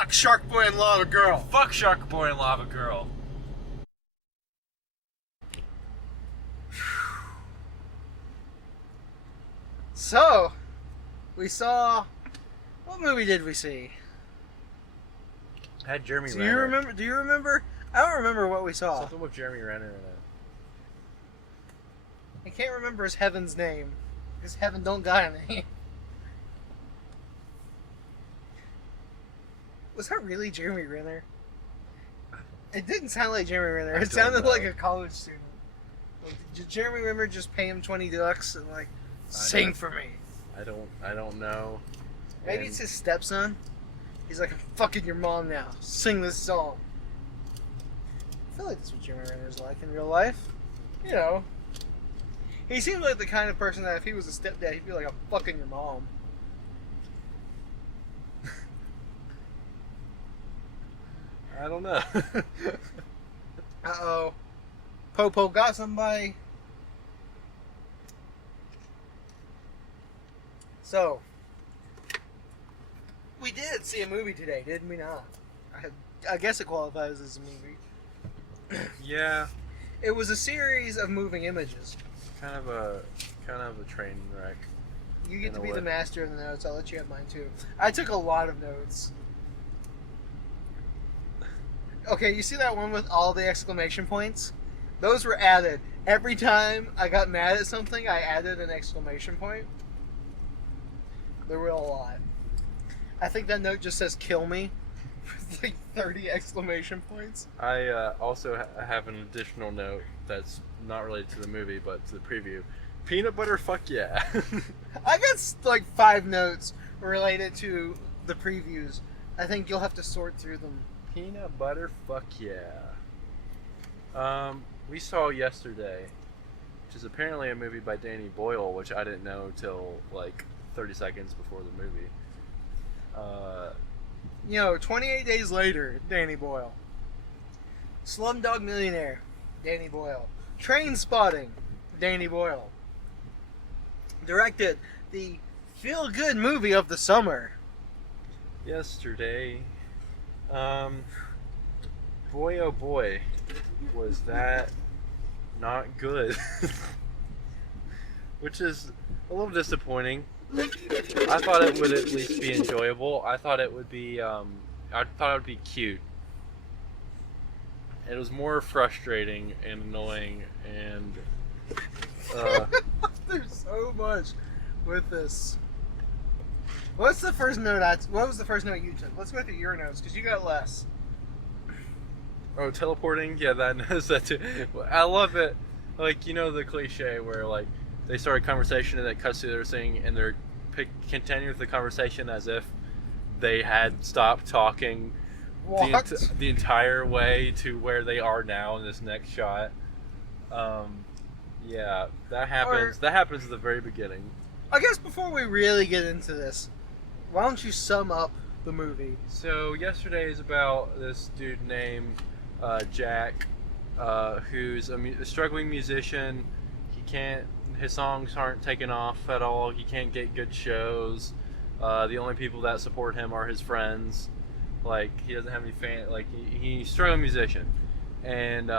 Fuck Shark Boy and Lava Girl. Fuck Shark Boy and Lava Girl. So, we saw... What movie did we see? Had Jeremy Do Renner. you remember? Do you remember? I don't remember what we saw. Something with Jeremy Renner in it. I can't remember his Heaven's name. Because Heaven don't got a name. Was that really Jeremy Renner? It didn't sound like Jeremy Renner. I It don't sounded know. like a college student. Like, did Jeremy Renner just pay him $20 and like sing for me? I don't know. Maybe it's his stepson. He's like, I'm fucking your mom now. Sing this song. I feel like that's what Jeremy Renner's like in real life. You know. He seems like the kind of person that if he was a stepdad, he'd be like, I'm fucking your mom. I don't know. Uh-oh. Popo got somebody. So, we did see a movie today, didn't we not? I guess it qualifies as a movie. Yeah, It was a series of moving images. kind of a train wreck. You get In to a be way. the master of the notes. I'll let you have mine too. I took a lot of notes. Okay, you see that one with all the exclamation points? Those were added. Every time I got mad at something, I added an exclamation point. There were a lot. I think that note just says kill me with like 30 exclamation points. I also have an additional note that's not related to the movie but to the preview. Peanut butter, fuck yeah. I got like 5 notes related to the previews. I think you'll have to sort through them. Peanut butter, fuck yeah. We saw yesterday, which is apparently a movie by Danny Boyle, which I didn't know till like 30 seconds before the movie. 28 days later, Danny Boyle. Slumdog Millionaire, Danny Boyle. Train Spotting, Danny Boyle. Directed the feel-good movie of the summer. Yesterday, boy oh boy, was that not good. Which is a little disappointing. I thought it would at least be enjoyable. I thought it would be cute. It was more frustrating and annoying and There's so much with this. What was the first note you took? Let's go through your notes because you got less. oh, teleporting, yeah, knows that too. I love it. Like, you know the cliche where like they start a conversation and it cuts to their thing and they're continuing the conversation as if they had stopped talking the entire way to where they are now in this next shot. Yeah, that happens. That happens at the very beginning. I guess before we really get into this, why don't you sum up the movie? So yesterday is about this dude named Jack, who's a struggling musician. His songs aren't taking off at all. He can't get good shows. The only people that support him are his friends. Like, he doesn't have any fans. Like, he's a struggling musician. And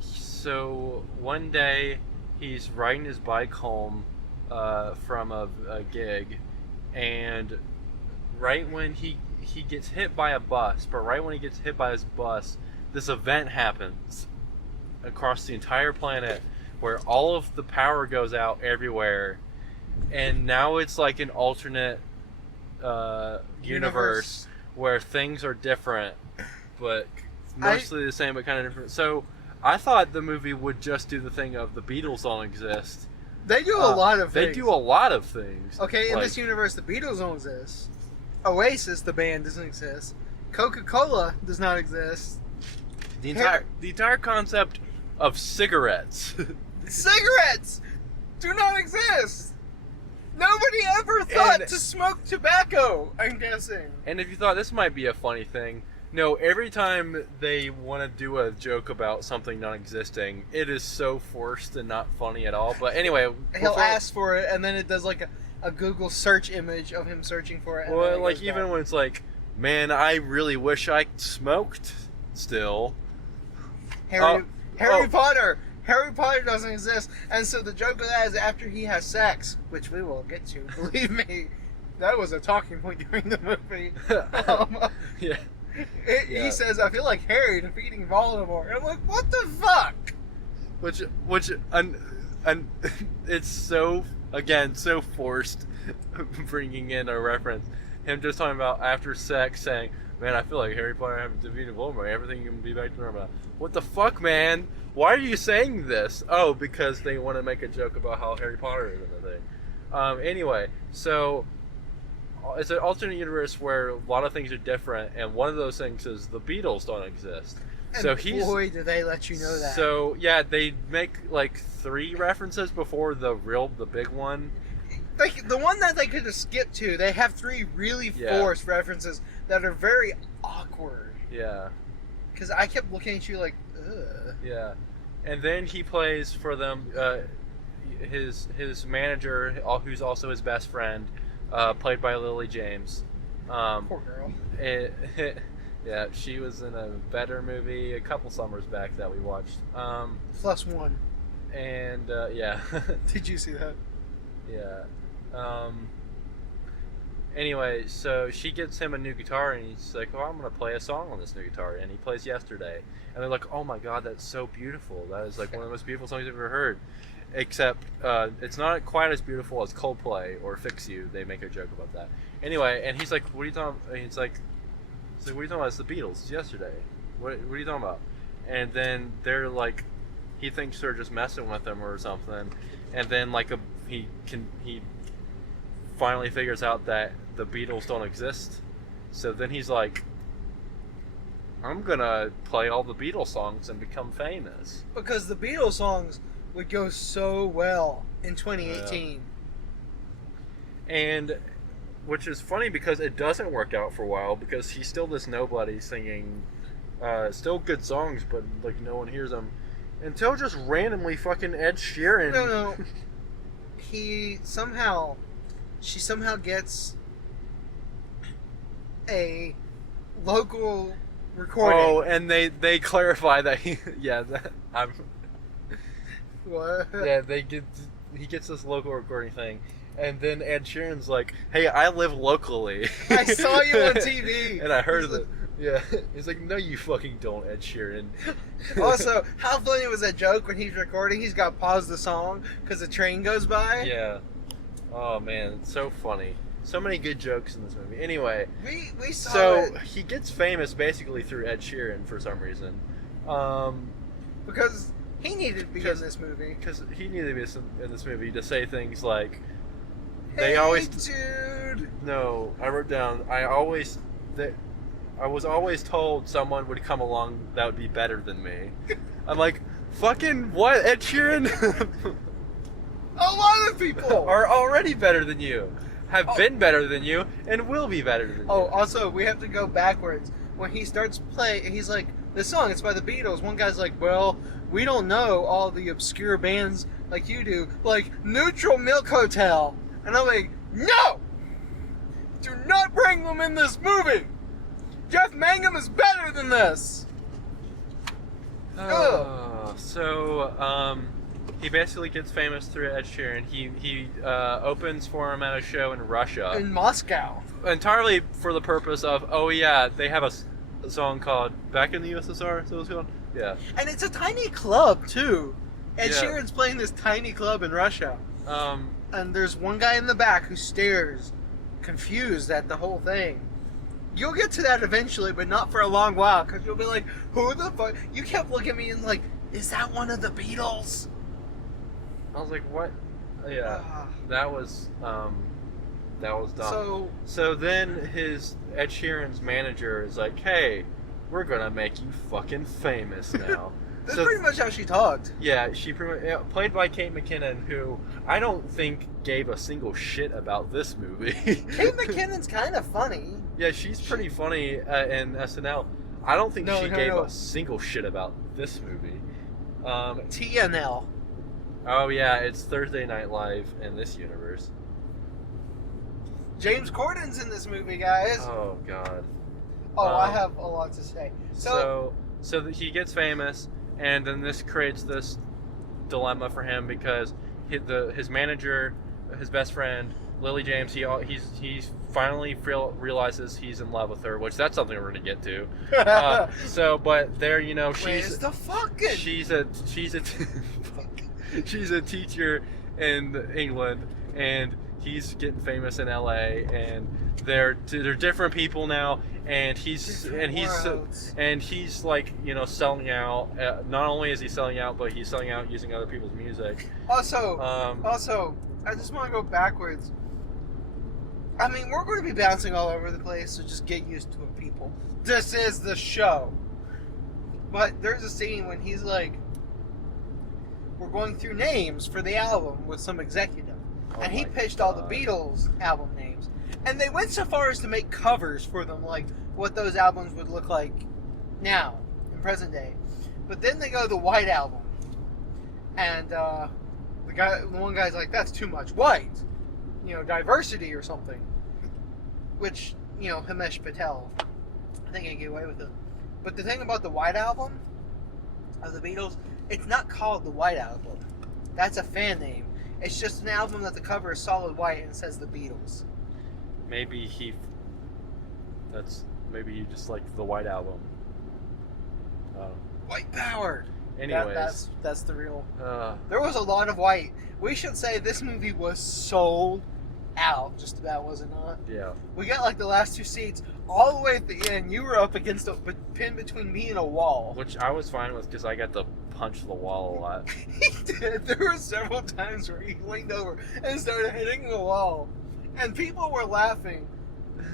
so one day he's riding his bike home from a gig, and right when he gets hit by a bus, but right when he gets hit by his bus, this event happens across the entire planet where all of the power goes out everywhere, and now it's like an alternate universe where things are different, but mostly the same, but kind of different. So I thought the movie would just do the thing of the Beatles don't exist. They do a lot of things. They do a lot of things. Okay, in this universe, the Beatles don't exist. Oasis, the band, doesn't exist. Coca-Cola does not exist. The entire concept of cigarettes. Cigarettes do not exist. Nobody ever thought to smoke tobacco, I'm guessing. And if you thought this might be a funny thing, no, every time they want to do a joke about something non-existing, it is so forced and not funny at all. But anyway, he'll ask for it, and then it does like a Google search image of him searching for it. And well, like even when it's like man, I really wish I smoked still. Harry oh. Potter. Harry Potter doesn't exist, and so the joke of that is after he has sex, which we will get to. Believe me, that was a talking point during the movie. Yeah. He says, "I feel like Harry defeating Voldemort." And I'm like, "What the fuck?" Which, it's so forced, bringing in a reference. Him just talking about after sex, saying, "Man, I feel like Harry Potter having defeated Voldemort. Everything can be back to normal." What the fuck, man? Why are you saying this? Oh, because they want to make a joke about how Harry Potter is in the thing. Anyway, so it's an alternate universe where a lot of things are different, and one of those things is the Beatles don't exist. And so boy, do they let you know that. So yeah, they make like 3 references before the big one. The one that they could have skipped to, they have 3 really forced references that are very awkward. Yeah. Because I kept looking at you like, ugh. Yeah. And then he plays for them, his manager, who's also his best friend, played by Lily James. Poor girl. Yeah, she was in a better movie a couple summers back that we watched. +1. And, yeah. Did you see that? Yeah. Anyway, so she gets him a new guitar, and he's like, "Oh, I'm gonna play a song on this new guitar," and he plays "Yesterday," and they're like, "Oh my god, that's so beautiful! That is like one of the most beautiful songs I've ever heard." Except, it's not quite as beautiful as Coldplay or Fix You. They make a joke about that. Anyway, and he's like, "What are you talking?" And he's like, "What are you talking about? It's the Beatles. It's Yesterday. What are you talking about?" And then they're like, he thinks they're just messing with him or something, and then like he finally figures out that the Beatles don't exist. So then he's like, "I'm gonna play all the Beatles songs and become famous." Because the Beatles songs would go so well in 2018. And which is funny because it doesn't work out for a while, because he's still this nobody singing still good songs, but like no one hears them until just randomly fucking Ed Sheeran. No. She somehow gets a local recording. Oh, and they clarify that What? Yeah, he gets this local recording thing, and then Ed Sheeran's like, "Hey, I live locally. I saw you on TV." And I heard of it. Yeah. He's like, "No, you fucking don't, Ed Sheeran." Also, how funny was that joke when he's recording? He's got to pause the song because a train goes by. Yeah. Oh man, it's so funny. So many good jokes in this movie. Anyway, we saw so it. He gets famous basically through Ed Sheeran for some reason. Because he needed to be in this movie. Because he needed to be in this movie to say things like, "Hey, dude." No, I wrote down. I was always told someone would come along that would be better than me. I'm like, fucking what? Ed Sheeran? A lot of people are already better than you, have been better than you, and will be better than you. Oh, also, we have to go backwards. When he starts playing, he's like, "This song, it's by the Beatles." One guy's like, "Well, we don't know all the obscure bands like you do, like Neutral Milk Hotel." And I'm like, "No! Do not bring them in this movie! Jeff Mangum is better than this!" He basically gets famous through Ed Sheeran. He opens for him at a show in Russia. In Moscow. Entirely for the purpose of, oh yeah, they have a song called Back in the USSR, so it's called? Yeah. And it's a tiny club, too. Ed Sheeran's playing this tiny club in Russia. And there's one guy in the back who stares, confused at the whole thing. You'll get to that eventually, but not for a long while, because you'll be like, "Who the fuck?" You kept looking at me and like, "Is that one of the Beatles?" I was like, "What?" Yeah, that was dumb. So then Ed Sheeran's manager is like, "Hey, we're gonna make you fucking famous now." That's pretty much how she talked. Yeah, played by Kate McKinnon, who I don't think gave a single shit about this movie. Kate McKinnon's kind of funny. Yeah, she's pretty funny in SNL. I don't think she gave a single shit about this movie. TNL. Oh yeah, it's Thursday Night Live in this universe. James Corden's in this movie, guys. Oh god. I have a lot to say. So that he gets famous, and then this creates this dilemma for him because his manager, his best friend, Lily James, he's finally realizes he's in love with her, which that's something we're gonna get to. But there, Where's the fucking? she's a she's a teacher in England, and he's getting famous in LA, and they're different people now, and he's like selling out. Not only is he selling out, but he's selling out using other people's music. Also, I just want to go backwards. I mean, we're going to be bouncing all over the place, so just get used to it, people. This is the show. But there's a scene when he's like, we're going through names for the album with some executive. And he pitched all the Beatles album names. And they went so far as to make covers for them, like what those albums would look like now, in present day. But then they go to the White Album. And the one guy's like, that's too much white. Diversity or something. Which, Himesh Patel, I think I get away with it. But the thing about the White Album of the Beatles, it's not called the White Album. That's a fan name. It's just an album that the cover is solid white and says the Beatles. Maybe he just liked the White Album. White power. Anyways, that's the real. There was a lot of white. We should say this movie was sold out, just about, was it not? Yeah. We got like the last two seats all the way at the end. You were up against a pin between me and a wall, which I was fine with because I got to punch the wall a lot. He did. There were several times where he leaned over and started hitting the wall, and people were laughing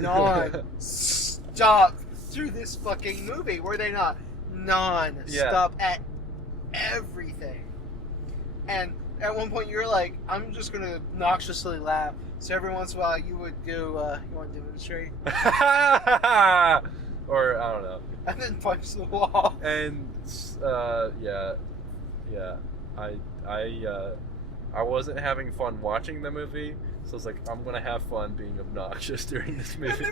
non-stop through this fucking movie. Were they not? Non-stop at everything. And at one point you were like, I'm just going to obnoxiously laugh. So every once in a while you would do, you want to demonstrate? Or, I don't know. And then punch the wall. And, yeah. I wasn't having fun watching the movie, so I was like, I'm going to have fun being obnoxious during this movie.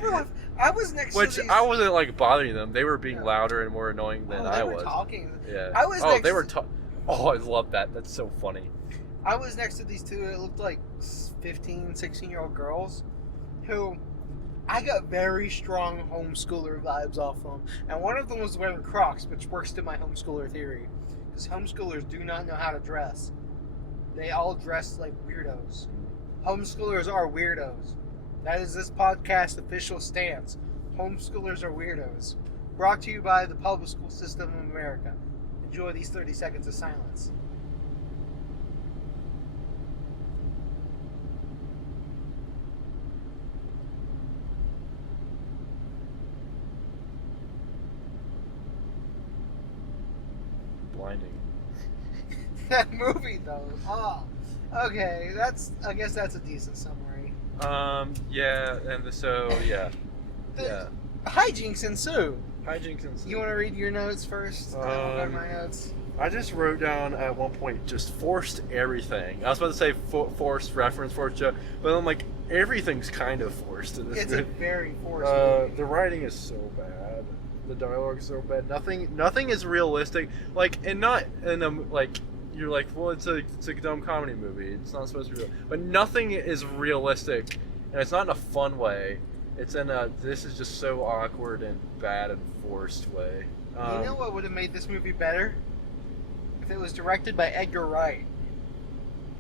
I was next Which to these... I wasn't, bothering them. They were being louder and more annoying than I was. They were talking. Yeah. I was next they were talking. Oh, I love that. That's so funny. I was next to these two, it looked like 15, 16-year-old girls who I got very strong homeschooler vibes off them. And one of them was wearing Crocs, which works to my homeschooler theory. Because homeschoolers do not know how to dress. They all dress like weirdos. Homeschoolers are weirdos. That is this podcast's official stance. Homeschoolers are weirdos. Brought to you by the public school system of America. Enjoy these 30 seconds of silence. Blinding. That movie, though. Okay. I guess that's a decent summary. Yeah, and yeah. Hijinks ensue. Hijinks ensue. You want to read your notes first? I'll got my notes. I just wrote down at one point just forced everything. I was about to say forced reference, forced joke, but I'm like, everything's kind of forced in this It's movie. a very forced movie. The writing is so bad. The dialogue is so bad. Nothing is realistic. You're like, well, it's a dumb comedy movie. It's not supposed to be real. But nothing is realistic, and it's not in a fun way. It's in this is just so awkward and bad and forced way. You know what would have made this movie better? If it was directed by Edgar Wright.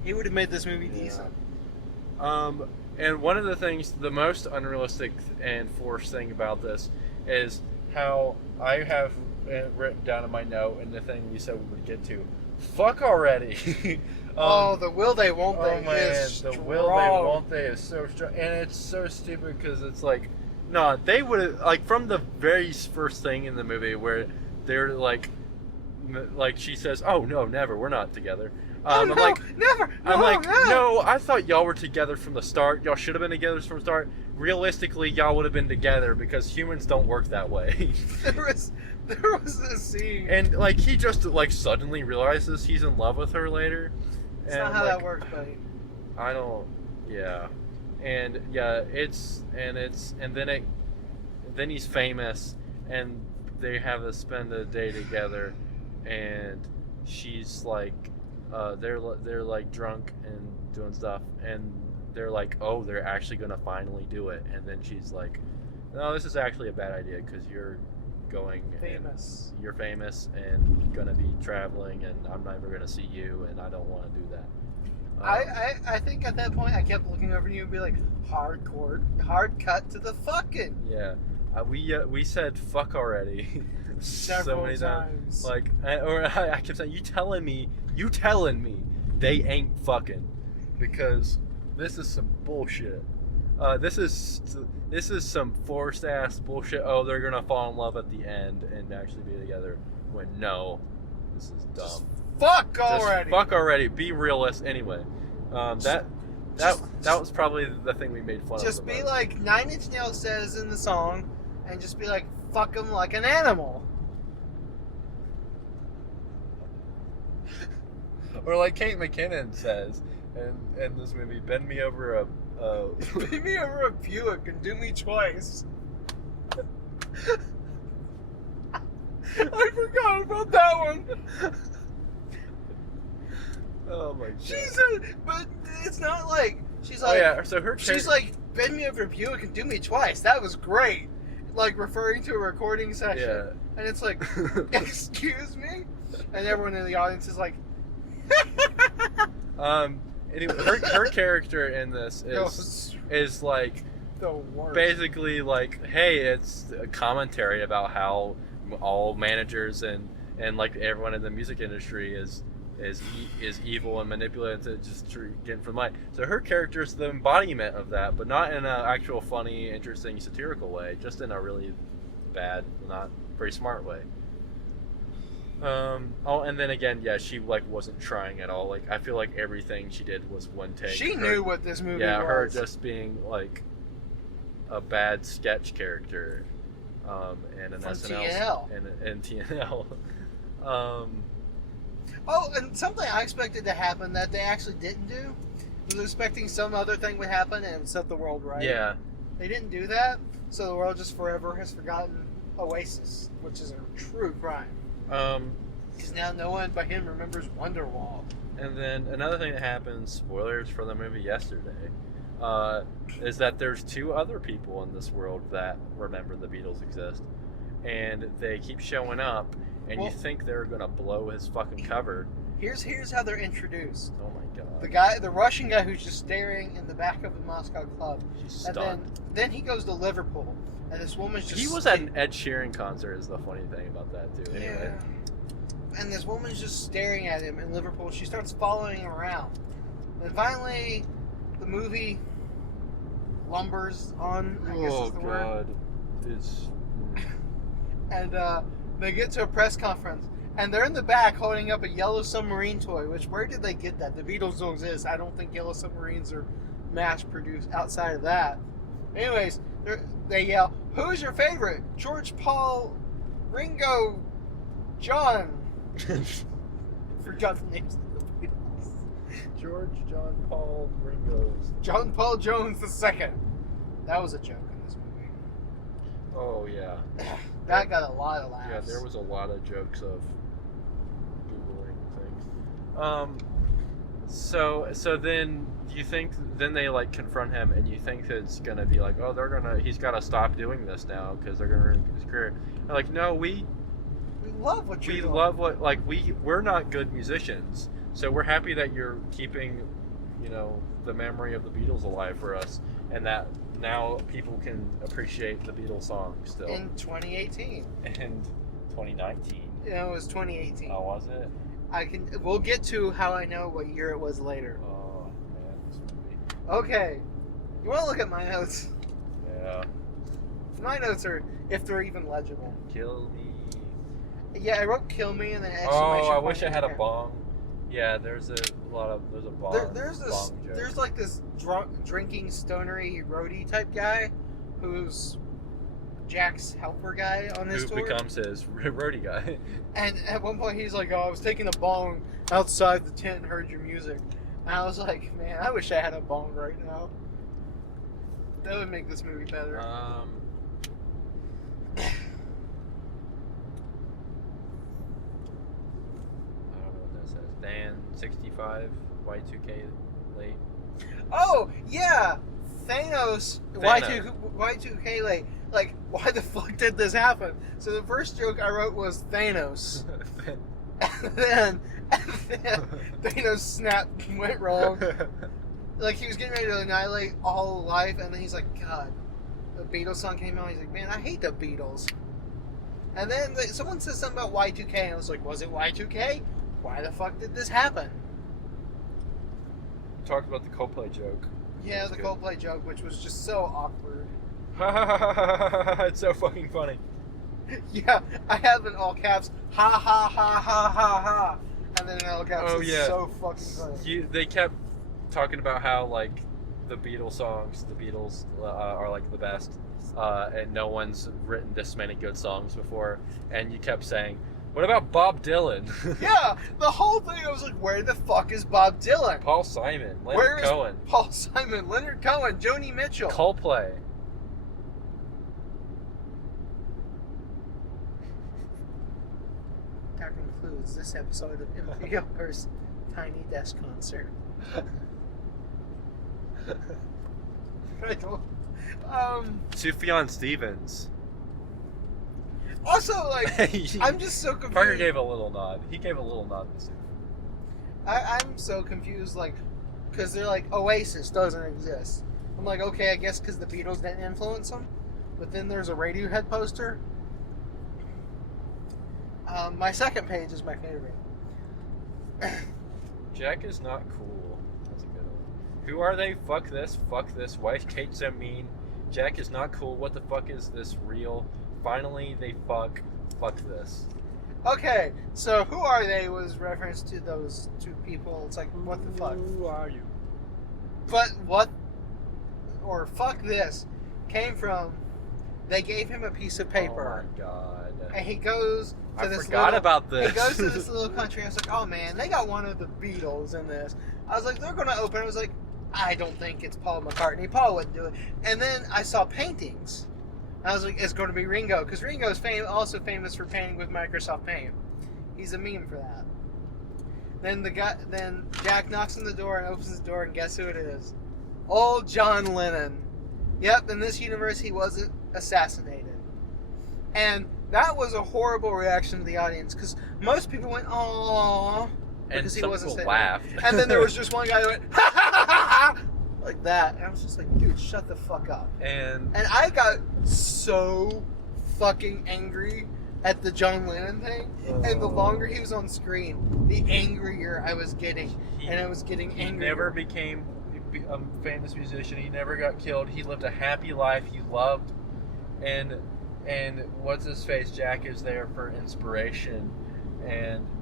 He would have made this movie decent. And one of the things, the most unrealistic and forced thing about this is how I have written down in my note, and the thing we said we would get to. Fuck already. The will they won't they is the strong. will they won't they is so strong, and it's so stupid because it's like, no, they would have, like, from the very first thing in the movie where they're like she says, oh no, never, we're not together. I'm like, never. No, I thought y'all were together from the start. Y'all should have been together from the start. Realistically, y'all would have been together because humans don't work that way. There was this scene, and he just suddenly realizes he's in love with her later. It's not how that works, buddy. I don't. Yeah, and yeah, then he's famous, and they have to spend the day together, and she's like, they're like drunk and doing stuff, and they're like, oh, they're actually gonna finally do it, and then she's like, no, this is actually a bad idea because you're going Famous. you're famous and gonna be traveling, and I'm never gonna see you, and I don't want to do that. I think at that point I kept looking over at you and be like, hard cut to the fucking. Yeah, we said fuck already Several so many times. Like, I kept saying, you telling me they ain't fucking, because this is some bullshit. This is some forced ass bullshit. Oh, they're gonna fall in love at the end and actually be together. When no, this is dumb. Just fuck already. Just fuck already. Be realist anyway. That was probably the thing we made fun of. Just be like 9 Inch Nails says in the song, and just be like, fuck him like an animal. Or like Kate McKinnon says in this movie, bend me over a Bend me over a Buick and do me twice. I forgot about that one. Oh my god. But it's not like she's like. Oh yeah. So she's like, bend me over a Buick and do me twice. That was great. Like referring to a recording session. Yeah. And it's like, excuse me, and everyone in the audience is like. Anyway, her character in this is like the worst. Basically like, hey, it's a commentary about how all managers and like everyone in the music industry is evil and manipulative to just get from money. So her character is the embodiment of that, but not in an actual funny, interesting, satirical way, just in a really bad, not very smart way. And then again, yeah, she like wasn't trying at all. Like I feel like everything she did was one take. She knew what this movie was. Yeah, her just being like a bad sketch character, and an From SNL TNL. and TNL. Oh, and something I expected to happen that they actually didn't do. I was expecting some other thing would happen and set the world right. Yeah. They didn't do that, so the world just forever has forgotten Oasis, which is a true crime. Because now no one but him remembers Wonderwall. And then another thing that happens, spoilers for the movie Yesterday, is that there's two other people in this world that remember the Beatles exist. And they keep showing up, and you think they're going to blow his fucking cover. Here's how they're introduced. Oh my god. The Russian guy who's just staring in the back of the Moscow club. He's stunned. Then he goes to Liverpool, and this woman's just... He was at an Ed Sheeran concert is the funny thing about that, too. Anyway. Yeah. And this woman's just staring at him in Liverpool. She starts following him around. And finally, the movie lumbers on, I guess is the word. It's... And they get to a press conference. And they're in the back holding up a yellow submarine toy, which, where did they get that? The Beatles don't exist. I don't think yellow submarines are mass-produced outside of that. Anyways, they yell, "Who's your favorite? George, Paul, Ringo, John." Forgot the names of the Beatles. George, John, Paul, Ringo. John Paul Jones II. That was a joke in this movie. Oh, yeah. That got a lot of laughs. Yeah, there was a lot of jokes of Googling things. So then you think, then they like confront him, and you think that it's gonna be like, oh, he's gotta stop doing this now because they're gonna ruin his career. They're like, no, we love what you're doing. We're not good musicians, so we're happy that you're keeping, the memory of the Beatles alive for us, and that now people can appreciate the Beatles songs still. In 2018. And 2019. It was 2018. Oh, was it? We'll get to how I know what year it was later. Oh, man, this movie. Okay. You want to look at my notes? Yeah. My notes are, if they're even legible. Kill me. Yeah, I wrote "kill me" and then exclamation Oh, I point wish I in had a there. bong. Yeah, there's a bong. There's bong joke. there's like this drinking stonery roadie type guy, who's Jack's helper guy on his tour. Who becomes his roadie guy. And at one point he's like, "Oh, I was taking a bong outside the tent and heard your music." And I was like, "Man, I wish I had a bong right now. That would make this movie better." 65 Y2K late. Oh yeah, Thanos. Y2K late. Like, why the fuck did this happen? So the first joke I wrote was Thanos, and then Thanos snapped and went wrong. Like, he was getting ready to annihilate all life, and then he's like, God, the Beatles song came out. He's like, man, I hate the Beatles. And then someone said something about Y2K, and I was like, was it Y2K? Why the fuck did this happen? Talked about the Coldplay joke. Yeah, the Coldplay joke, which was just so awkward. It's so fucking funny. Yeah, I have in all caps, ha ha ha ha ha ha. And then in all caps, it's so fucking funny. They kept talking about how, like, the Beatles songs, the Beatles are, like, the best. And no one's written this many good songs before. And you kept saying, what about Bob Dylan? Yeah, the whole thing, I was like, where the fuck is Bob Dylan? Paul Simon, Leonard Cohen. Paul Simon, Leonard Cohen, Joni Mitchell. Coldplay. That concludes this episode of MPR's Tiny Desk Concert. I don't... Sufjan Stevens. Also, like, I'm just so confused. Parker gave a little nod. He gave a little nod to Sufjan. I'm so confused, like, because they're like, Oasis doesn't exist. I'm like, okay, I guess because the Beatles didn't influence them. But then there's a Radiohead poster. My second page is my favorite. Jack is not cool. That's a good one. Who are they? Fuck this. Fuck this. Why is Kate so mean? Jack is not cool. What the fuck is this real? Finally, they fuck. Fuck this. Okay, so who are they was reference to those two people. It's like, what the fuck? Who are you? But what, or fuck this, came from, they gave him a piece of paper. Oh my god. And he goes to I forgot about this. He goes to this little country, and I was like, oh man, they got one of the Beatles in this. I was like, they're going to open it. I was like, I don't think it's Paul McCartney. Paul wouldn't do it. And then I saw paintings. I was like, it's going to be Ringo, because Ringo is also famous for painting with Microsoft Paint. He's a meme for that. Then Jack knocks on the door and opens the door, and guess who it is? Old John Lennon. Yep, in this universe, he wasn't assassinated. And that was a horrible reaction to the audience, because most people went, aww, because he wasn't people laughed. And then there was just one guy who went, ha ha ha ha, like that. And I was just like, dude, shut the fuck up. And I got so fucking angry at the John Lennon thing. And the longer he was on screen, the angrier I was getting. And I was getting angrier. He never became a famous musician. He never got killed. He lived a happy life. He loved. And what's his face? Jack is there for inspiration.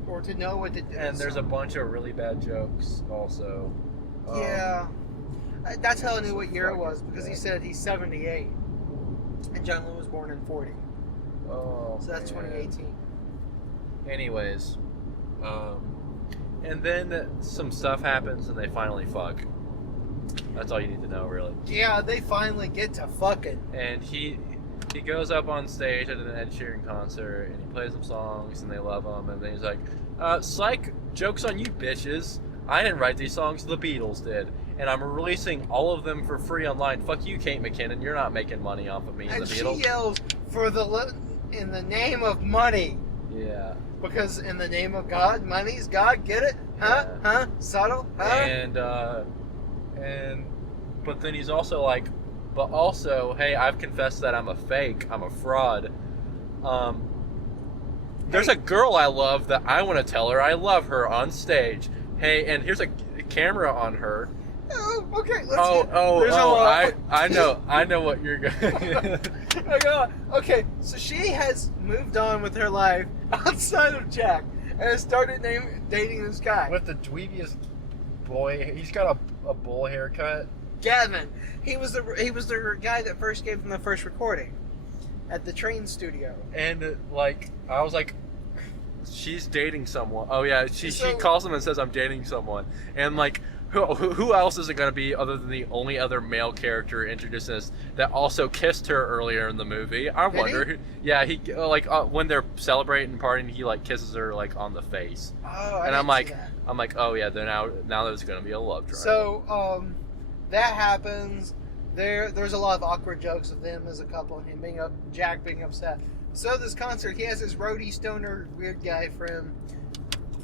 Or to know what to do. And there's a bunch of really bad jokes also. Yeah. That's how I knew what year it was, because he said he's 78. And John Lennon was born in 40. Oh, so that's man. 2018. Anyways. And then some stuff happens and they finally fuck. That's all you need to know, really. Yeah, they finally get to fucking. And he goes up on stage at an Ed Sheeran concert and he plays some songs and they love him. And then he's like, psych, joke's on you bitches. I didn't write these songs, the Beatles did. And I'm releasing all of them for free online. Fuck you, Kate McKinnon. You're not making money off of me and the Beatles. She yells, in the name of money. Yeah. Because in the name of God, money's God. Get it? Huh? Yeah. Huh? Subtle? Huh? But then he's also like, but also, hey, I've confessed that I'm a fake. I'm a fraud. There's a girl I love that I want to tell her I love her on stage. Hey, and here's a camera on her. Oh, okay. I know what you're going. Oh my God. Okay, so she has moved on with her life outside of Jack and has started dating this guy with the dweebiest boy. He's got a bowl haircut. Gavin. He was the guy that first gave him the first recording at the train studio. And like, I was like, she's dating someone. Oh yeah, she calls him and says I'm dating someone. And like, who else is it going to be other than the only other male character introduced in this that also kissed her earlier in the movie? I wonder. Yeah, he when they're celebrating and partying, he like kisses her like on the face. Oh, and I'm like, oh yeah, then now there's going to be a love triangle. So that happens. There's a lot of awkward jokes of them as a couple and him Jack being upset. So this concert, he has this roadie stoner weird guy friend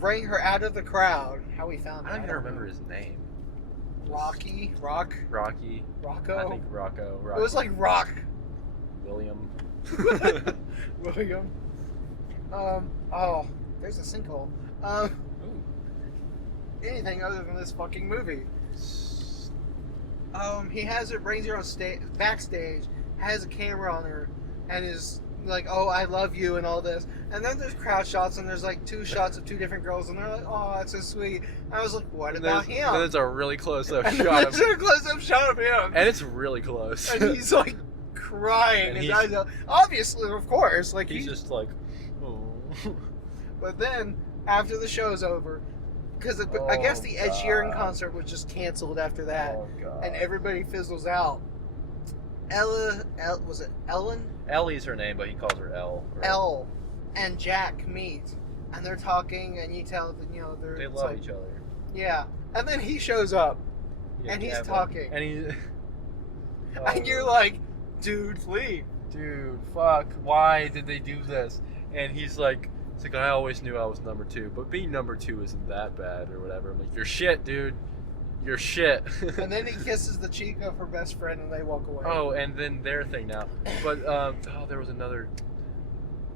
bring her out of the crowd. How we found I don't even remember his name. Rocky. Rocco. I think Rocco. It was like Rock. William. William. Oh, there's a sinkhole. Anything other than this fucking movie. He brings her on backstage, has a camera on her, and is like, "Oh, I love you," and all this. And then there's crowd shots, and there's like 2 shots of 2 different girls, and they're like, "Oh, that's so sweet." And I was like, "What about him?" Then there's a really close-up shot. There's a close-up shot of him, and it's really close. And he's like crying, and obviously, of course, like he's just like, oh. But then after the show's over. Because I guess the Ed Sheeran concert was just canceled after that, and everybody fizzles out. Was it Ellen? Ellie's her name, but he calls her Elle. Right? Elle and Jack meet, and they're talking, and you tell that they love each other. Yeah, and then he shows up, and he's talking, and and you're like, dude, leave. Dude, fuck! Why did they do this? And he's like. It's like, I always knew I was number 2, but being number 2 isn't that bad or whatever. I'm like, you're shit, dude. You're shit. And then he kisses the cheek of her best friend and they walk away. Oh, and then their thing now. But, there was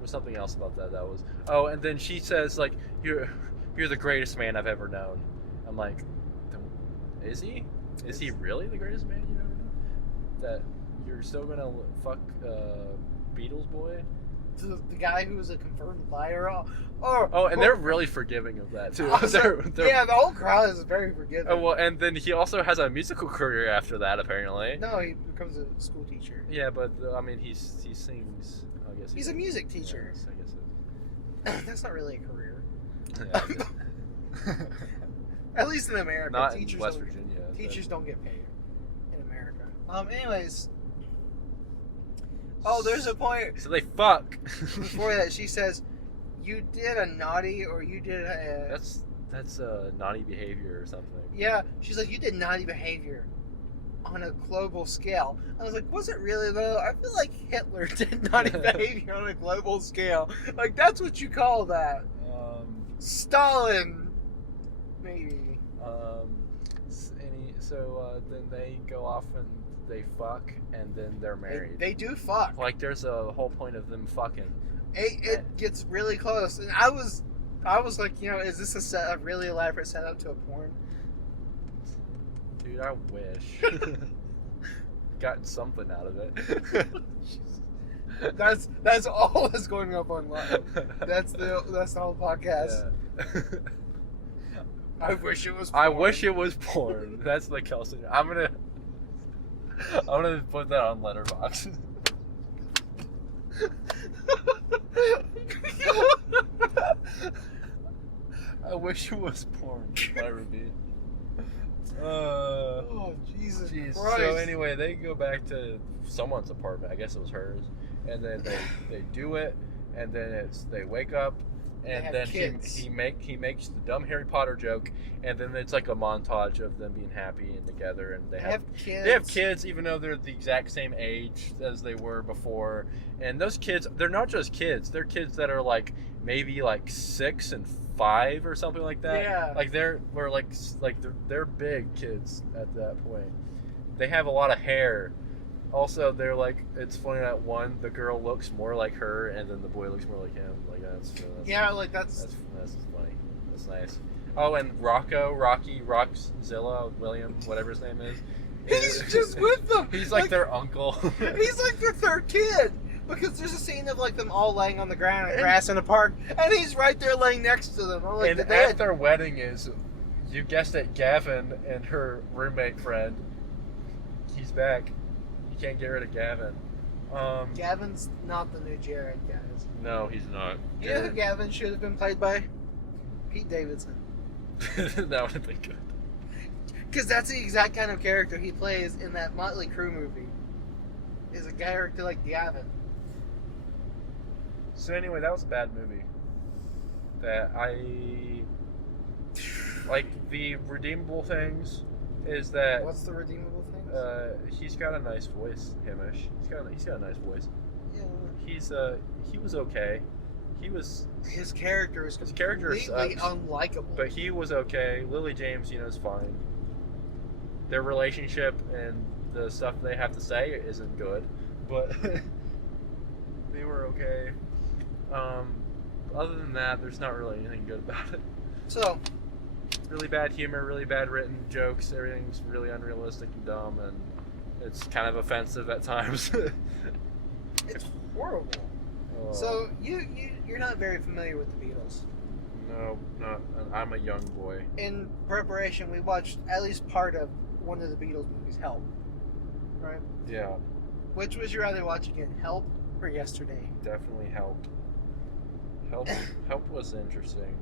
something else about that was... Oh, and then she says, like, you're the greatest man I've ever known. I'm like, is he? Is he really the greatest man you've ever known? That you're still gonna fuck, Beatles boy? The guy who was a confirmed liar. They're really forgiving of that too. Yeah, the whole crowd is very forgiving. Oh well, and then he also has a musical career after that, apparently. No, he becomes a school teacher. Yeah, but I mean, he sings. I guess he's a music teacher. Yes, I guess that's not really a career. Yeah, at least in America, not in West Virginia. Teachers don't get paid in America. Anyways. Oh, there's a point. So they fuck. Before that, she says, "You did a naughty, or you did a." That's a naughty behavior or something. Yeah, she's like, "You did naughty behavior on a global scale." I was like, "Was it really though?" I feel like Hitler did naughty behavior on a global scale. Like that's what you call that. Stalin, maybe. So then they go off and. They fuck and then they're married. They do fuck. Like there's a whole point of them fucking. It gets really close, and I was like, is this a really elaborate setup to a porn? Dude, I wish. Gotten something out of it. that's all that's going up online. That's the whole podcast. Yeah. I wish it was porn. I wish it was porn. That's the Kelsey. I'm gonna put that on Letterboxd. I wish it was porn. My review. Oh Jesus Christ. So anyway, they go back to someone's apartment. I guess it was hers, and then they do it, and then they wake up. And then he makes the dumb Harry Potter joke, and then it's like a montage of them being happy and together, and they have kids. They have kids, even though they're the exact same age as they were before. And those kids, they're not just kids; they're kids that are like maybe like 6 and 5 or something like that. Yeah. Like they're big kids at that point. They have a lot of hair. Also, they're like, it's funny that the girl looks more like her, and then the boy looks more like him. Like that's funny. That's nice. Oh, and Rockzilla, William, whatever his name is. He's just with them. He's like their uncle. He's like their third kid. Because there's a scene of like them all laying on the ground in grass in a park, and he's right there laying next to them. I'm like, and at their wedding is, you guessed it, Gavin and her roommate friend. He's back. Can't get rid of Gavin. Gavin's not the new Jared, guys. No, he's not. You know who Gavin should have been played by? Pete Davidson. That would have been good. Because that's the exact kind of character he plays in that Motley Crue movie. Is a character like Gavin. So anyway, that was a bad movie. That I like. The redeemable things is that What's the redeemable thing? he's got a nice voice, Hamish. He's got a nice voice. Yeah. He was okay. His character is completely sucks, unlikable. but he was okay. Lily James, is fine. Their relationship and the stuff they have to say isn't good, but they were okay. Other than that, there's not really anything good about it. So, Really bad humor, really bad written jokes. Everything's really unrealistic and dumb, and it's kind of offensive at times. it's horrible. So you're not very familiar with the Beatles. No, not. I'm a young boy. In preparation, we watched at least part of one of the Beatles movies, Help. Right? Yeah, Which would you rather watch again, Help or Yesterday? definitely Help. Help was interesting.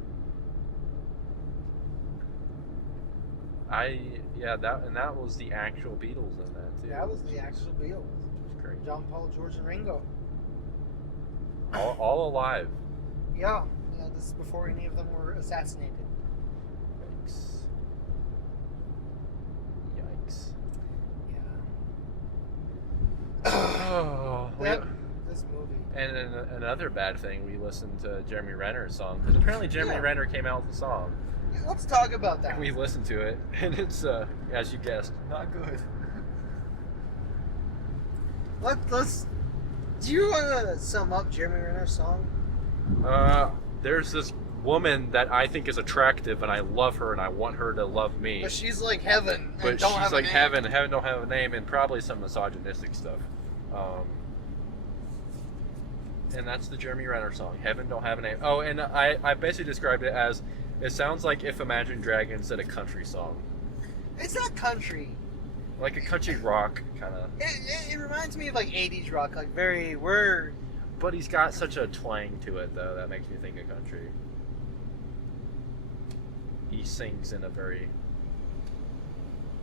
That was the actual Beatles in that too. That was the actual Beatles. Which was great. John, Paul, George, and Ringo. All alive. Yeah. This is before any of them were assassinated. Yikes. Yeah. Oh, This movie. and another bad thing, we listened to Jeremy Renner's song because apparently Jeremy Renner came out with a song. Yeah, let's talk about that. And we listened to it, and it's as you guessed, not good. Let's. Do you want to sum up Jeremy Renner's song? There's this woman that I think is attractive, and I love her, and I want her to love me. But she's like heaven. But and don't she's have like a name. heaven. Heaven don't have a name, and probably some misogynistic stuff. And that's the Jeremy Renner song. Heaven don't have a name. Oh, and I basically described it as, it sounds like if Imagine Dragons did a country song. It's not country. Like a country rock, kind of. It reminds me of like 80s rock, like very But he's got such a twang to it, though, that makes me think of country. He sings in a very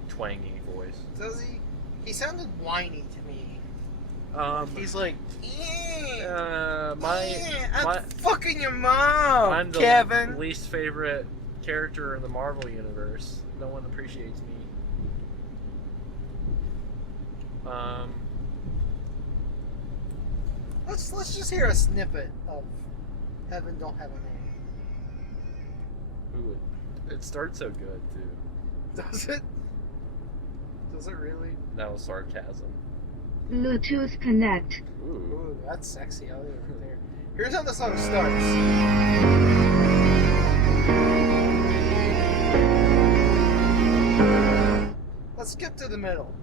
twangy voice. Does he? He sounded whiny to me. He's like, I'm fucking your mom, I'm the Kevin. least favorite character in the Marvel universe. No one appreciates me. Let's just hear a snippet of Heaven Don't Have a Name. Ooh, it starts so good too. Does it? Does it really? That was sarcasm. Bluetooth connect. Ooh. Ooh, that's sexy. I'll leave it right there. Here's how the song starts. Let's skip to the middle.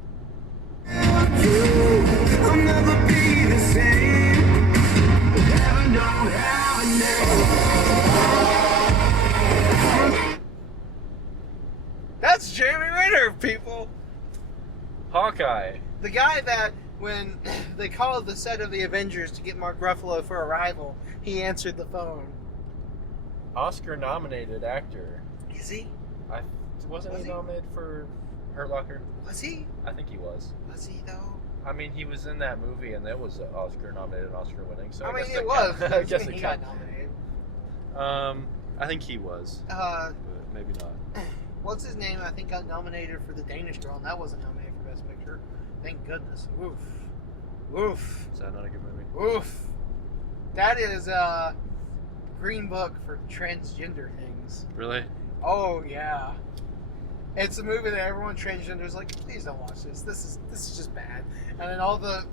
I'll never be the same. Heaven don't have a name. That's Jeremy Renner, people. Hawkeye. The guy that, when they called the set of the Avengers to get Mark Ruffalo for Arrival, he answered the phone. Oscar-nominated actor. Is he? Wasn't Was he he? nominated for Hurt Locker? Was he? I think he was. Was he though? I mean, he was in that movie, and that was Oscar-nominated and Oscar-winning. So I mean, guess it that was. counts. I guess he it got counts. nominated. I think he was, but maybe not. What's his name? I think got nominated for The Danish Girl, and that wasn't nominated for Best Picture. Thank goodness. Oof. Oof. Is that not a good movie? Oof. That is Green Book for transgender things. Really? Oh yeah. It's a movie that everyone transgender is like, please don't watch this. This is just bad. And then all the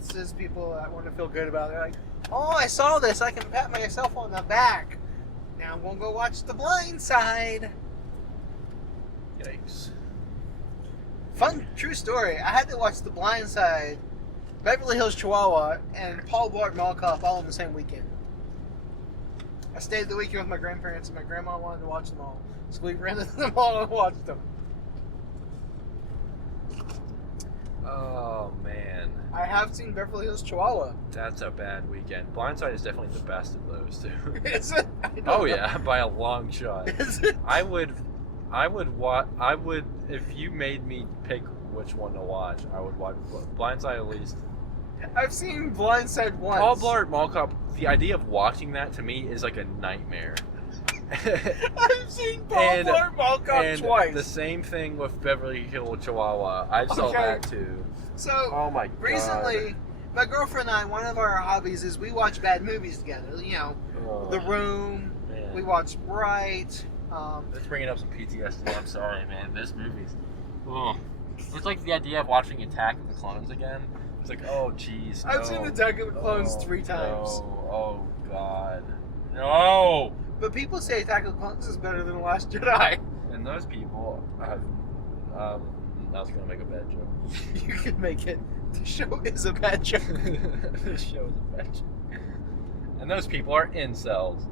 cis people that want to feel good about it, they're like, oh, I saw this. I can pat myself on the back. Now I'm gonna go watch The Blind Side. Yikes. Fun, true story. I had to watch The Blind Side, Beverly Hills Chihuahua, and Paul Blart Mall Cop all in the same weekend. I stayed the weekend with my grandparents, and my grandma wanted to watch them all. So we rented them all and watched them. Oh, man. I have seen Beverly Hills Chihuahua. That's a bad weekend. Blindside is definitely the best of those two. Is it? I don't Oh, know. yeah, by a long shot. Is it? I would I would if you made me pick which one to watch, I would watch Blindside at least. I've seen Blindside once. Paul Blart Mall Cop. The idea of watching that to me is like a nightmare. I've seen Paul Blart Mall Cop and twice. The same thing with Beverly Hills Chihuahua. I saw that too. So oh my god. Recently, my girlfriend and I, one of our hobbies is we watch bad movies together. You know, The Room. Man. We watch Bright. That's bringing up some PTSD. I'm sorry, man. This movie's. Oh. It's like the idea of watching Attack of the Clones again. It's like, oh, jeez. I've seen Attack of the Clones 3 times. No. Oh, God. No! But people say Attack of the Clones is better than The Last Jedi. And those people have. I was going to make a bad joke. You can make it. The show is a bad joke. The show is a bad joke. And those people are incels.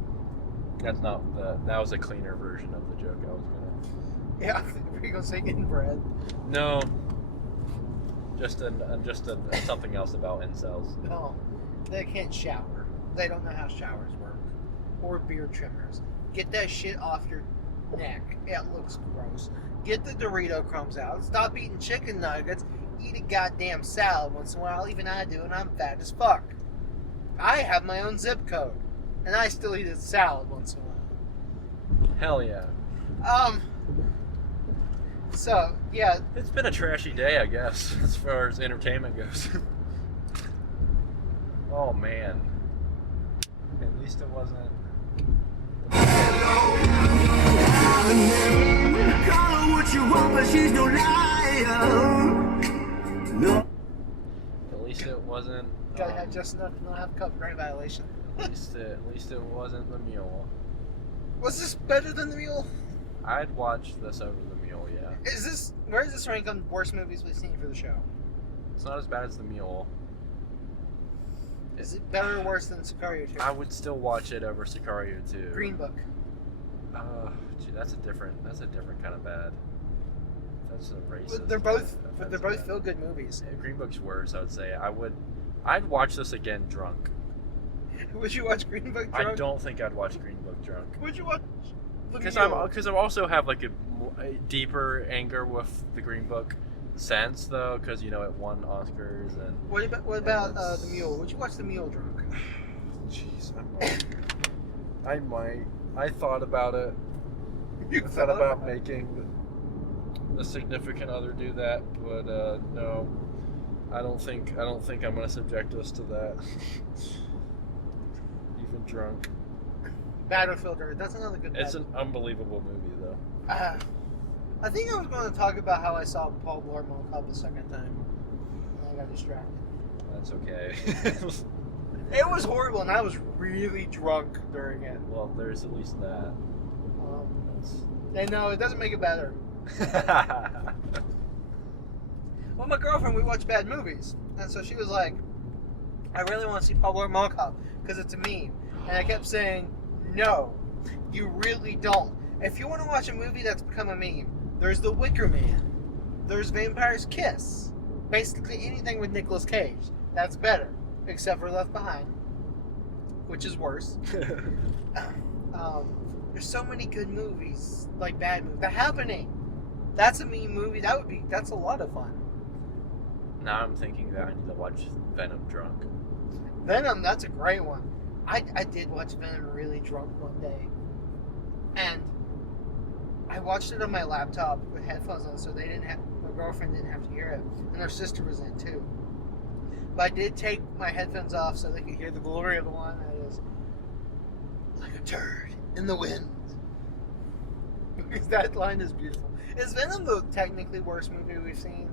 That's not the. That was a cleaner version of the joke I was gonna. Yeah, were you gonna say inbred? No. Just something else about incels. No, they can't shower. They don't know how showers work, or beard trimmers. Get that shit off your neck. It looks gross. Get the Dorito crumbs out. Stop eating chicken nuggets. Eat a goddamn salad once in a while. Even I do, and I'm fat as fuck. I have my own zip code. And I still eat a salad once in a while. Hell yeah. So, yeah. It's been a trashy day, I guess, as far as entertainment goes. Oh, man. At least it wasn't... Call her what you want, but she's no liar. No. At least it wasn't... Gotta have just enough to not have copyright violation. At least it wasn't The Mule. Was this better than The Mule? I'd watch this over The Mule, yeah. Where does this rank on worst movies we've seen for the show? It's not as bad as The Mule. Is it better or worse than Sicario 2? I would still watch it over Sicario 2. Green Book. Gee, that's a different kind of bad. That's a racist. They're both bad. feel good movies. Green Book's worse, I would say. I'd watch this again drunk. Would you watch Green Book drunk? I don't think I'd watch Green Book drunk. Would you watch The Because Mule? I also have like a deeper anger with the Green Book sense though, because you know it won Oscars and. What about The Mule? Would you watch The Mule drunk? Jeez, I might. I thought about it. You I thought about making a significant other do that, but no. I don't think I'm gonna subject us to that. Even drunk. Battlefield Earth. That's another good. It's an unbelievable movie, though. I think I was going to talk about how I saw Paul Blart Mall Cop the second time. And I got distracted. That's okay. It was horrible, and I was really drunk during it. Well, there's at least that. And no, it doesn't make it better. Well, my girlfriend, we watch bad movies, and so she was like, "I really want to see Paul Blart Mall Cop because it's a meme." And I kept saying, "No, you really don't. If you want to watch a movie that's become a meme, there's The Wicker Man, there's Vampire's Kiss, basically anything with Nicolas Cage. That's better, except for Left Behind, which is worse." There's so many good movies, like bad movies. The Happening, that's a meme movie. That's a lot of fun. Now I'm thinking that I need to watch Venom drunk. Venom, that's a great one. I did watch Venom really drunk one day, and I watched it on my laptop with headphones on, so my girlfriend didn't have to hear it, and her sister was in too. But I did take my headphones off so they could hear the glory of the line that is like a turd in the wind. Because that line is beautiful. Is Venom the technically worst movie we've seen?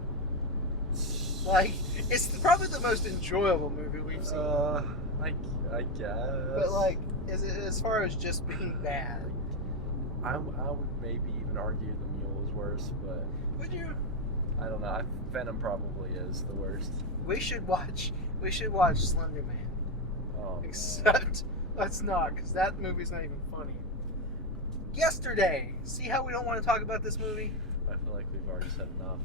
Like, it's probably the most enjoyable movie we've seen. I guess. But like, is it as far as just being bad? I would maybe even argue The Mule is worse, but Would you? I don't know. Venom probably is the worst. We should watch Slender Man. Oh, Except let's not, because that movie's not even funny. Yesterday. See how we don't want to talk about this movie? I feel like we've already said enough.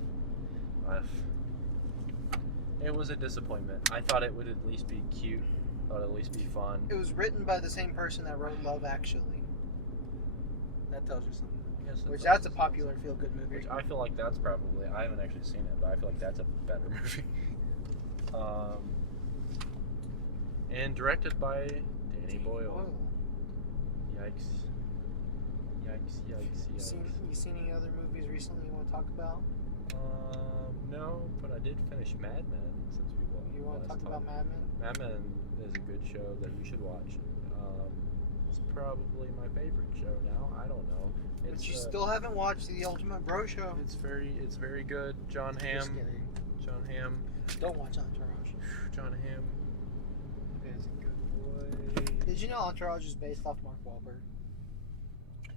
It was a disappointment. I thought it would at least be cute. Thought it'd at least be fun. It was written by the same person that wrote Love Actually. That tells you something. guess which it's that's a always- popular feel-good movie. Which I feel like that's probably, I haven't actually seen it, but I feel like that's a better movie. And directed by Danny Boyle. Yikes. Yikes, yikes, yikes. You seen any other movies recently you want to talk about? No, but I did finish Mad Men since we You want to talk about Mad Men? Mad Men is a good show that you should watch. It's probably my favorite show now. I don't know. But you still haven't watched The Ultimate Bro Show. It's very good. John Just Hamm. kidding. John Hamm. Don't watch Entourage. John Hamm is a good boy. Did you know Entourage is based off Mark Wahlberg?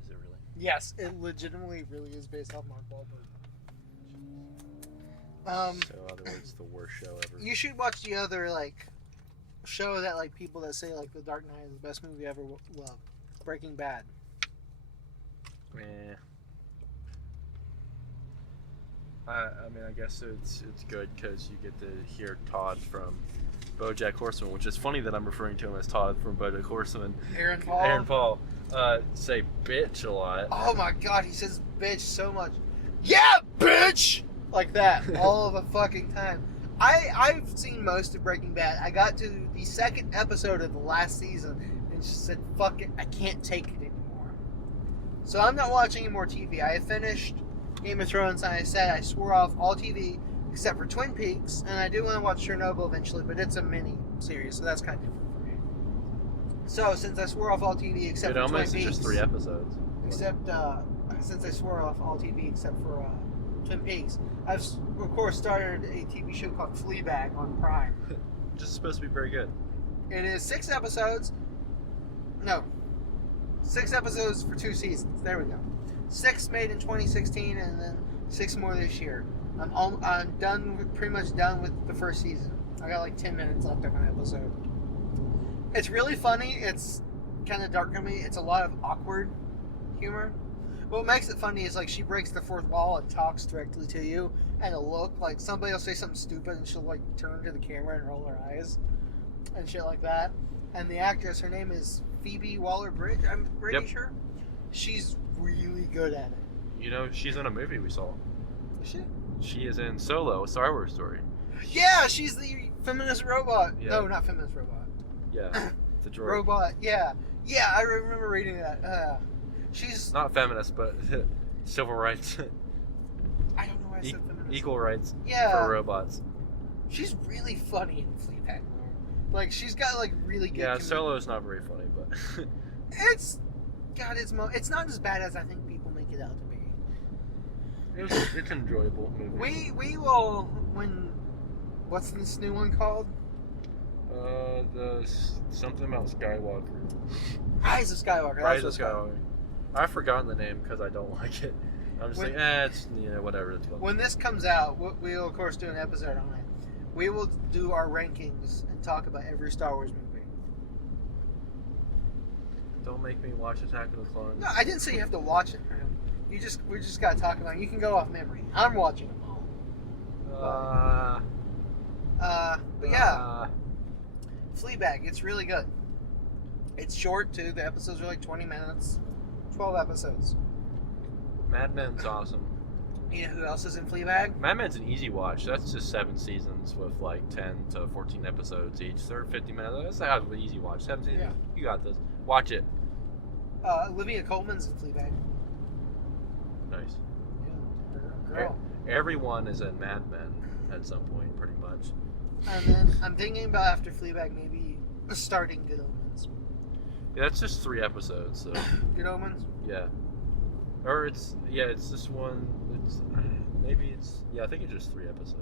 Is it really? Yes, it legitimately really is based off Mark Wahlberg. So otherwise, it's the worst show ever. You should watch the other show that people that say The Dark Knight is the best movie ever love. Breaking Bad. Eh. I mean, I guess it's good because you get to hear Todd from BoJack Horseman, which is funny that I'm referring to him as Todd from BoJack Horseman. Aaron Paul. Aaron Paul say bitch a lot. Oh my god, he says bitch so much. Yeah, bitch! Like that all of the fucking time. I've seen most of Breaking Bad. I got to the second episode of the last season and just said, fuck it, I can't take it anymore. So I'm not watching any more TV. I have finished Game of Thrones and I said I swore off all TV except for Twin Peaks, and I do want to watch Chernobyl eventually, but it's a mini series, so that's kind of different for me. So since I swore off all TV except Good for Twin Omens is Peaks, just 3 episodes. except since I swore off all TV except for Twin Peaks, I've of course started a TV show called Fleabag on Prime. Just supposed to be very good. It is 6 episodes. No, 6 episodes for 2 seasons. There we go. 6 made in 2016, and then 6 more this year. I'm pretty much done with the first season. I got 10 minutes left of an episode. It's really funny. It's kind of dark comedy. It's a lot of awkward humor. What makes it funny is she breaks the fourth wall and talks directly to you, and a look somebody will say something stupid and she'll turn to the camera and roll her eyes and shit like that. And the actress, her name is Phoebe Waller-Bridge. I'm pretty sure. She's really good at it. You know, she's in a movie we saw. Is she? She is in Solo, a Star Wars story. Yeah, she's the feminist robot. Yeah. No, not feminist robot. Yeah, the droid. Robot. Yeah, I remember reading that. She's Not feminist, but civil rights. I don't know why I said feminist. Equal rights Yeah. for robots. She's really funny in Fleabag. She's got really good. Yeah, comedic- Solo's not very funny, but It's it's not as bad as I think people make it out to be. it's an enjoyable movie. We will what's this new one called? Something about Skywalker. Rise of Skywalker. that's Rise of what it's called. Skywalker. I've forgotten the name because I don't like it. I'm just When- it's whatever it's called. When this comes out, we'll of course do an episode on it. We will do our rankings and talk about every Star Wars movie. Don't make me watch Attack of the Clones. No, I didn't say you have to watch it, man. We just gotta talk about it. You can go off memory. I'm watching them all. But yeah, Fleabag. It's really good. It's short too. The episodes are 20 minutes. 12 episodes. Mad Men's awesome. You know who else is in Fleabag? Mad Men's an easy watch. That's just 7 seasons with 10 to 14 episodes each. They're 50 minutes. That's an easy watch. 7 seasons. Yeah. You got this. Watch it. Olivia Colman's in Fleabag. Nice. Yeah, her girl. Everyone is in Mad Men at some point, pretty much. And then I'm thinking about after Fleabag maybe starting Good Omens. Yeah, that's just 3 episodes. So Good Omens? yeah. Or it's this one. I think it's just 3 episodes.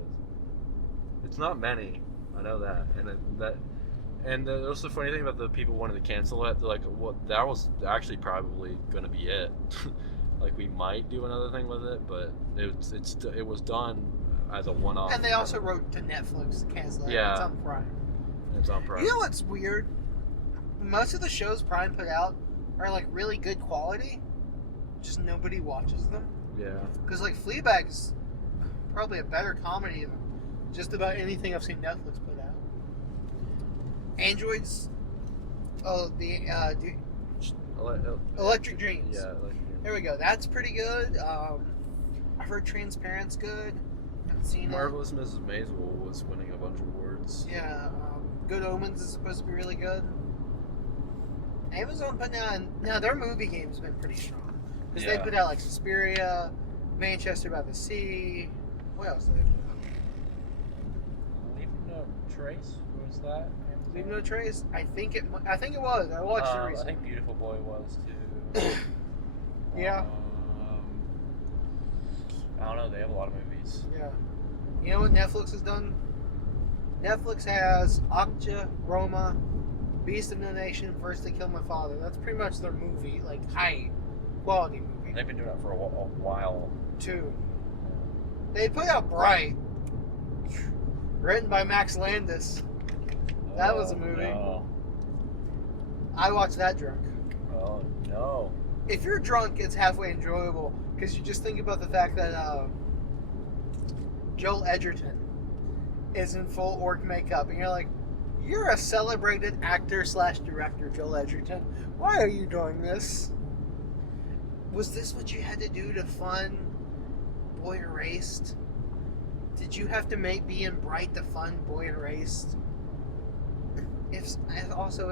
It's not many. I know that, and that was the funny thing about the people wanting to cancel it. They're like, well, that was actually probably going to be it. We might do another thing with it, but it was done as a one-off. And they also wrote to Netflix to cancel it. Yeah. It's on Prime. It's on Prime. You know what's weird? Most of the shows Prime put out are really good quality, just nobody watches them. Yeah. Because Fleabag is probably a better comedy than just about anything I've seen Netflix put out. Androids. Oh, the Electric Dreams. Yeah, Electric Dreams. There we go. That's pretty good. I've heard Transparent's good. Haven't seen Marvelous Mrs. Maisel was winning a bunch of awards. it. Yeah. Good Omens is supposed to be really good. Amazon putting out now their movie game's been pretty strong because they Yeah. put out like Suspiria, Manchester by the Sea. What else did they put out? Leave No Trace? Who was that? Leave No Trace. I think it was. I watched it I recently. think Beautiful Boy was too. Yeah. I don't know. They have a lot of movies. Yeah. You know what Netflix has done? Netflix has Okja, Roma, Beast of No Nation, First They Killed My Father. That's pretty much their movie, like high quality movie. They've been doing it for a while. Two. They put out Bright, written by Max Landis. That was a movie. No. I watched that drunk. Oh no. If you're drunk, it's halfway enjoyable because you just think about the fact that Joel Edgerton is in full orc makeup, and you're like, you're a celebrated actor / director, Joel Edgerton. Why are you doing this? Was this what you had to do to fund Boy Erased? Did you have to be in Bright to fund Boy Erased? If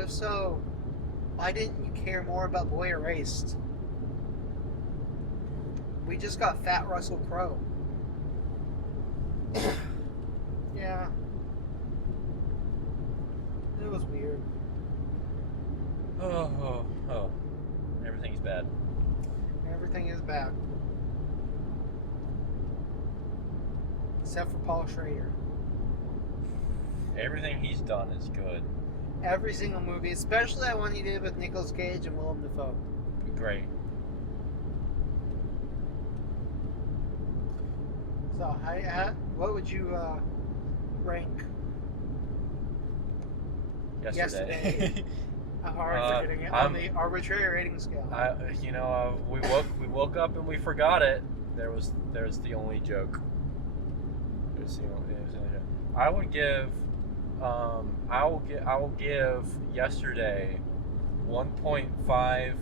so, why didn't you care more about Boy Erased? We just got Fat Russell Crowe. Yeah. It was weird. Oh. Everything's bad. Everything is bad. Except for Paul Schrader. Everything he's done is good. Every single movie, especially that one he did with Nicolas Cage and Willem Dafoe. Great. So, what would you rank Yesterday? I'm already forgetting it on the arbitrary rating scale. We woke up and we forgot it. There's the only joke. There's the only joke. I will give Yesterday 1.5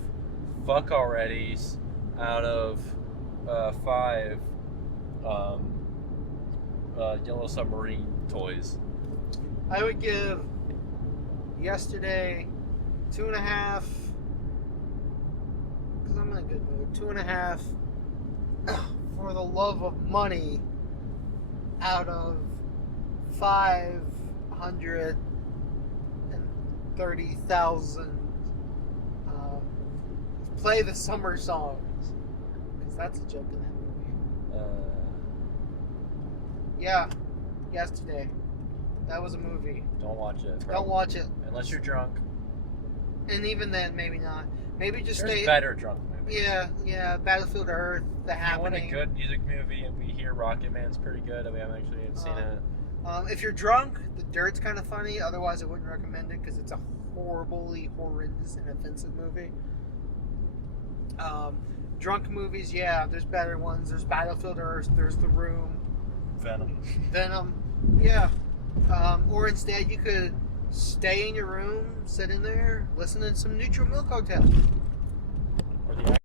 fuck alreadys out of 5 Yellow Submarine toys. I would give Yesterday 2.5 because I'm in a good mood. 2.5 for the love of money out of 530,000. Play the summer songs because that's a joke in that movie. Yeah, Yesterday. That was a movie. Don't watch it. Don't watch it unless you're drunk. And even then, maybe not. Maybe just There's stay. better drunk movies. Yeah. Battlefield Earth, The Happening. If you want a good music movie, and we hear Rocket Man's pretty good. We haven't actually seen it. If you're drunk, The Dirt's kind of funny. Otherwise, I wouldn't recommend it because it's a horribly horrendous and offensive movie. Drunk movies, yeah, there's better ones. There's Battlefield Earth. There's The Room. Venom. Yeah. Or instead, you could stay in your room, sit in there, listen to some Neutral Milk Hotel.